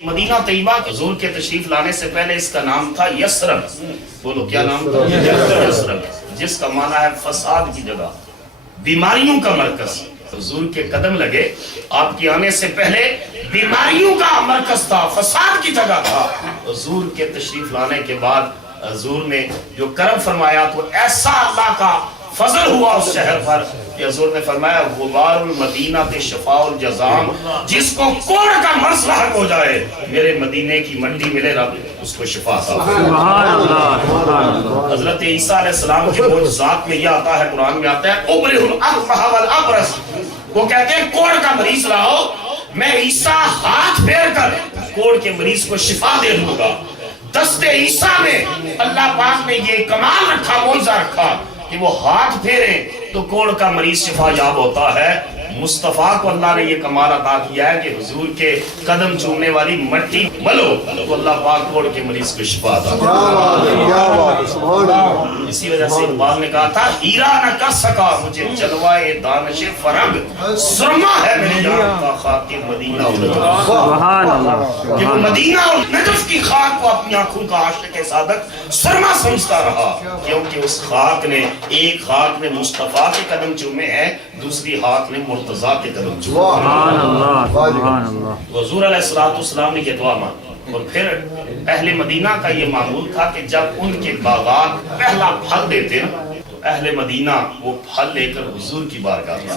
مدینہ طیبہ حضور کے تشریف لانے سے پہلے اس کا نام تھا یثرب۔ بولو کیا نام تھا؟ یثرب، جس کا معنی ہے فساد کی جگہ، بیماریوں کا مرکز۔ حضور کے قدم لگے آپ کے آنے سے پہلے بیماریوں کا مرکز تھا، فساد کی جگہ تھا۔ حضور کے تشریف لانے کے بعد حضور نے جو کرم فرمایا تو ایسا اللہ کا فضل ہوا اس شہر پر کہ حضور نے فرمایا غبار المدینہ تے شفاء الجزام، جس کو کوڑ کا مرض لاحق ہو جائے میرے مدینے کی منڈی ملے رب اس کو شفا عطا۔ حضرت عیسیٰ علیہ السلام کے معجزات میں یہ آتا ہے، قرآن میں آتا ہے ابرئ الاکمہ والابرص، وہ کہتے ہیں کوڑ کا مریض لاؤ، میں عیسیٰ ہاتھ پھیر کر کوڑ کے مریض کو شفا دے دوں گا۔ دست عیسیٰ میں اللہ پاک نے یہ کمال رکھا، معجزہ رکھا کہ وہ ہاتھ پھیریں تو کوڑ کا مریض شفا یاب ہوتا ہے۔ مصطفیٰ کو اللہ نے یہ کمال عطا کیا ہے کہ حضور کے قدم چومنے والی مٹی ملو تو اللہ پاک کوڑ کے مریض کو شفا عطا کرتا ہے۔ اسی وجہ سے اقبال نے کہا تھا ہیرا نہ کر سکا مجھے جلوائے دانش فرنگ، سرما ہے میری جان کا خاک مدینہ کہ وہ مدینہ اور نجف کی خاک کو اپنی آنکھوں کا عاشق صادق سرما سمجھتا رہا، کیونکہ اس خاک نے، ایک خاک نے مصطفیٰ کے قدم چومے ہیں، دوسری خاک نے مرتضیٰ کے قدم چومے۔ حضور علیہ السلام نے یہ دعا مانگی، اور پھر اہل مدینہ کا یہ معمول تھا کہ جب ان کے باغات پہلا پھل دیتے نا تو اہل مدینہ وہ پھل لے کر حضور کی بارگاہ میں۔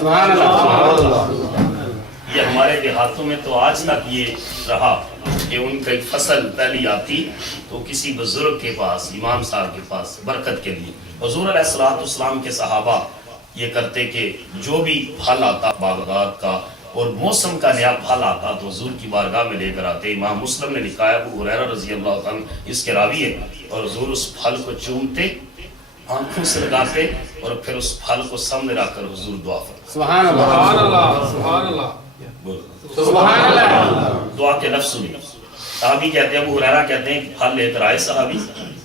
یہ ہمارے دیہاتوں میں تو آج تک یہ رہا کہ ان کی فصل پہلی آتی تو کسی بزرگ کے پاس، امام صاحب کے پاس برکت کے لیے۔ حضور علیہ السلام کے صحابہ یہ کرتے کہ جو بھی پھل آتا باغات کا اور موسم کا نیا پھل آتا تو حضور کی بارگاہ میں لے کر آتے۔ امام مسلم نے لکھا ہے، ابو ہریرہ رضی اللہ عنہ اس کے راوی ہے، اور حضور اس پھل کو چومتے، آنکھوں سے لگاتے اور پھر اس پھل کو سامنے رکھ کر حضور دعا فرماتے۔ سبحان اللہ، سبحان اللہ، سبحان اللہ، دعا کے لفظ سنیں۔ صحابی کہتے ہیں، ابو ہریرہ کہتے ہیں کہ پھل لے کر آئے صحابی،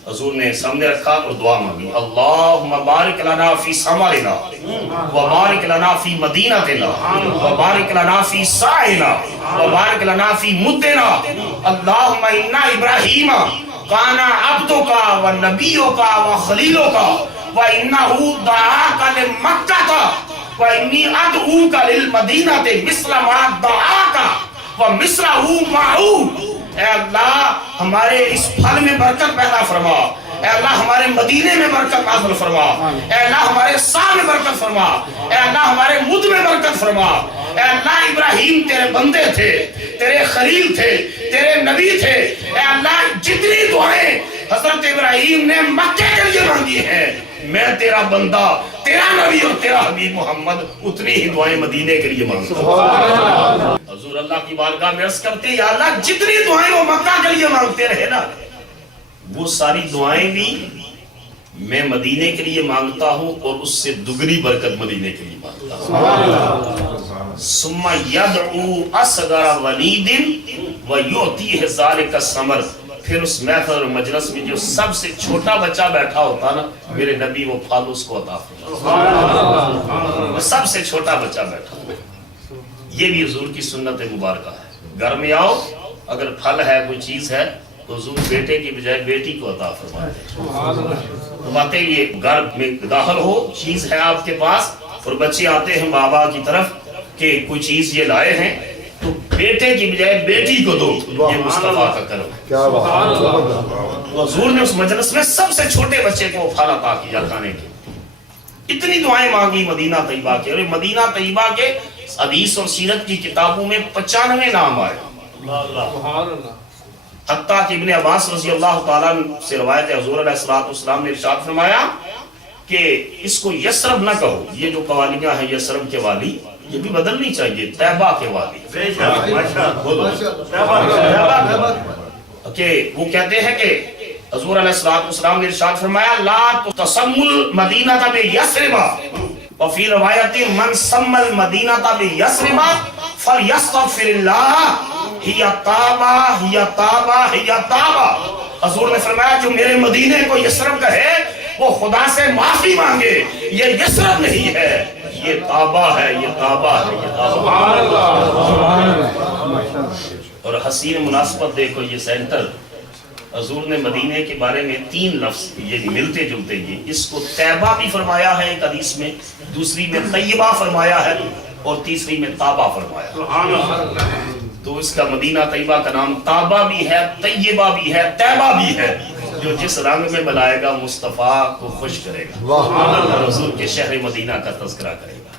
حضور نے سامنے رکھا اور دعا مانگی، اللہم بارک لنا فی ثمرنا وبارک لنا فی مدینتنا وبارک لنا فی ساعنا وبارک لنا فی مدنا، اللہم انا ابراہیم کان عبدک و نبیک و خلیلک و انہ دعاک لمکہ و انی ادعوک للمدینہ مثل ما دعاک و مثلہ معو۔ اے اللہ ہمارے اس پھل میں برکت پیدا فرما، اے اللہ ہمارے مدینے میں برکت نازل فرما، اے اللہ ہمارے سا میں برکت فرما، اے اللہ ہمارے مد میں برکت فرما۔ اے اللہ ابراہیم تیرے بندے تھے، تیرے خلیل تھے، تیرے نبی تھے، اے اللہ جتنی دعائیں حضرت ابراہیم نے مکے کے لیے مانگی ہیں، میں تیرا بندہ، تیرا نبی اور تیرا حبیب محمد اتنی ہی دعائیں مدینے کے لیے مانگتا ہوں۔ حضور اللہ کی بارگاہ میں عرض کرتے ہیں، یا اللہ جتنی دعائیں وہ مکہ کے لیے مانگتے رہے نا، وہ ساری دعائیں بھی میں مدینے کے لیے مانگتا ہوں اور اس سے دگنی برکت مدینے کے لیے مانگتا ہوں۔ ثم یدعو اصغر ولید ویعطیہ ذلک الثمر، پھر اس محفل اور مجلس میں جو سب سے چھوٹا بچہ بیٹھا ہوتا نا، میرے نبی وہ پھل اس کو عطا فرماتا، سب سے چھوٹا بچہ بیٹھا۔ یہ بھی حضور کی سنت مبارکہ ہے، گھر میں آؤ اگر پھل ہے کوئی چیز ہے تو حضور بیٹے کی بجائے بیٹی کو عطا فرماتے ہیں۔ یہ گھر میں داخل ہو، چیز ہے آپ کے پاس اور بچے آتے ہیں بابا کی طرف کہ کوئی چیز یہ لائے ہیں تو بیٹے کی بجائے بیٹی کو دو، یہ مصطفیٰ کا کرم ہے۔ حضور نے اس مجلس میں سب سے چھوٹے بچے کو پھل عطا کیا کھانے کے۔ اتنی دعائیں مانگی مدینہ طیبہ کے، اور مدینہ طیبہ کے حدیث اور سیرت کی کتابوں میں 95 نام آئے۔ حتیٰ کہ ابن عباس رضی اللہ تعالیٰ سے روایت ہے، حضور علیہ السلام نے ارشاد فرمایا کہ اس کو یثرب نہ کہو، یہ جو قوالیاں ہیں یثرب کے والی یہ بھی بدلنی چاہیے، طیبہ کے والی۔ کہ وہ کہتے ہیں کہ حضور علیہ السلام نے ارشاد فرمایا لا تسموا المدینہ بیثرب، وفی روایت من سمى المدینہ بیثرب فلیستغفر اللہ ہی طابہ ہی طابہ ہی طابہ۔ حضور نے فرمایا جو میرے مدینے کو یثرب کہے وہ خدا سے معافی مانگے، یہ یثرب نہیں ہے، یہ طابہ ہے، یہ طابہ ہے، یہ طابہ ہے۔ اور حسین مناسبت دیکھو، یہ سینٹر حضور نے مدینے کے بارے میں 3 لفظ یہ ملتے جلتے، یہ اس کو طیبہ بھی فرمایا ہے ایک حدیث میں، دوسری میں طیبہ فرمایا ہے، اور تیسری میں طابہ فرمایا۔ تو اس کا مدینہ طیبہ کا نام طابہ بھی ہے، طیبہ بھی ہے، طیبہ بھی ہے، جو جس رنگ میں بلائے گا مصطفیٰ کو خوش کرے گا، اور حضور کے شہر مدینہ کا تذکرہ کرے گا۔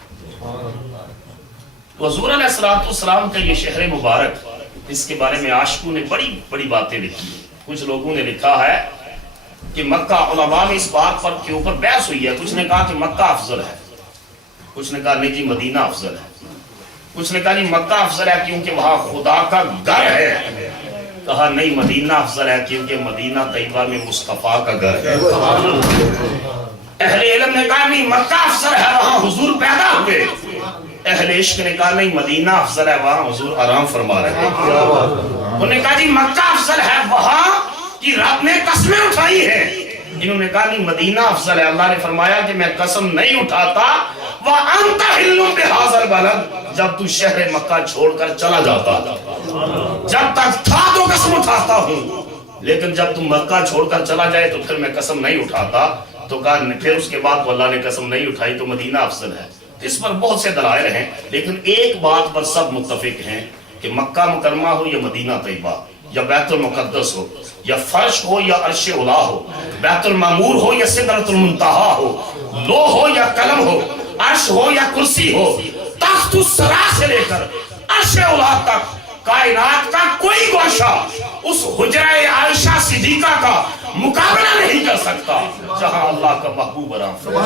حضور علیہ السلام کا یہ شہر مبارک، اس کے بارے میں عاشقوں نے بڑی بڑی باتیں لکھی ہیں۔ کچھ لوگوں نے لکھا ہے کہ مکہ، علماء میں اس بات پر کے اوپر بحث ہوئی ہے، کچھ نے کہا کہ مکہ افضل ہے، کچھ نے کہا نہیں جی مدینہ افضل ہے، کچھ نے کہا نہیں مکہ افضل ہے کیونکہ وہاں خدا کا گھر ہے، کہا نہیں مدینہ افضل ہے کیونکہ مدینہ طیبہ میں مصطفیٰ کا گھر ہے۔ اہل علم نے کہا نہیں مکہ افضل ہے، وہاں حضور پیدا ہوئے۔ اہل عشق نے کہا نہیں مدینہ افضل ہے، وہاں حضور آرام فرما رہے ہیں۔ انہوں نے کہا جی مکہ افضل ہے، وہاں کی رب نے قسمیں اٹھائی ہیں۔ انہوں نے کہا نہیں مدینہ افضل ہے، اللہ نے فرمایا کہ میں قسم نہیں اٹھاتا وَأَنْتَ حِلٌّ بِهَٰذَا الْبَلَدِ، جب تو شہر مکہ چھوڑ کر چلا جاتا، جب تک تھا تو قسم اٹھاتا ہوں، لیکن جب تم مکہ چھوڑ کر چلا جائے تو پھر میں قسم نہیں اٹھاتا۔ تو کہا پھر اس کے بعد اللہ نے قسم نہیں اٹھائی تو مدینہ افضل ہے۔ اس پر بہت سے دلائل ہیں، لیکن ایک بات پر سب متفق ہیں کہ مکہ مکرمہ ہو یا مدینہ طیبہ، یا بیت المقدس ہو یا فرش ہو یا عرش اولا ہو، بیت المعمور ہو یا سدرۃ المنتہا ہو، لوح ہو یا قلم ہو، عرش ہو یا کرسی ہو، تخت الثری سے لے کر عرش اولا تک کائنات کا کوئی گوشہ اس حجرہ عائشہ صدیقہ کا مقابلہ نہیں کر سکتا جہاں اللہ کا محبوب آرام فرما۔